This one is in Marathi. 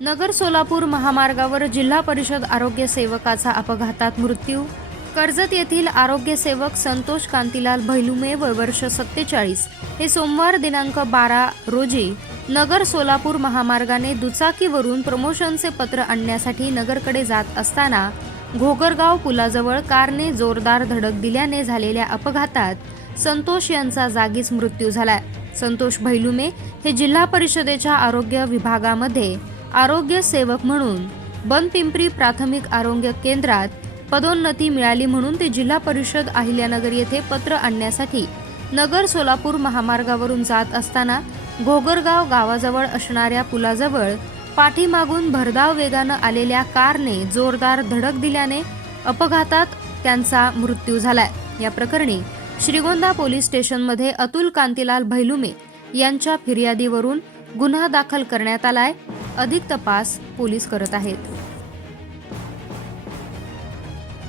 नगर सोलापूर महामार्गावर जिल्हा परिषद आरोग्य सेवकाचा अपघातात मृत्यू. कर्जत येथील आरोग्य सेवक संतोष कांतीलाल भैलुमे वय वर्ष 47 हे सोमवार दिनांक 12 रोजी नगर सोलापूर महामार्गाने दुचाकीवरून प्रमोशनचे पत्र आणण्यासाठी नगरकडे जात असताना घोगरगाव पुलाजवळ कारने जोरदार धडक दिल्याने झालेल्या अपघातात संतोष यांचा जागीच मृत्यू झालाय. संतोष भैलुमे हे जिल्हा परिषदेच्या आरोग्य विभागामध्ये आरोग्य सेवक म्हणून बनपिंपरी प्राथमिक आरोग्य केंद्रात पदोन्नती मिळाली म्हणून ते जिल्हा परिषद अहिल्यानगर येथे पत्र आणण्यासाठी नगर सोलापूर महामार्गावरून जात असताना घोगरगाव गावाजवळ असणाऱ्या पुलाजवळ पाठीमागून भरधाव वेगानं आलेल्या कारने जोरदार धडक दिल्याने अपघातात त्यांचा मृत्यू झालाय. या प्रकरणी श्रीगोंदा पोलीस स्टेशनमध्ये अतुल कांतीलाल भैलुमे यांच्या फिर्यादीवरून गुन्हा दाखल करण्यात आलाय. अधिक तपास पोलीस करत आहेत.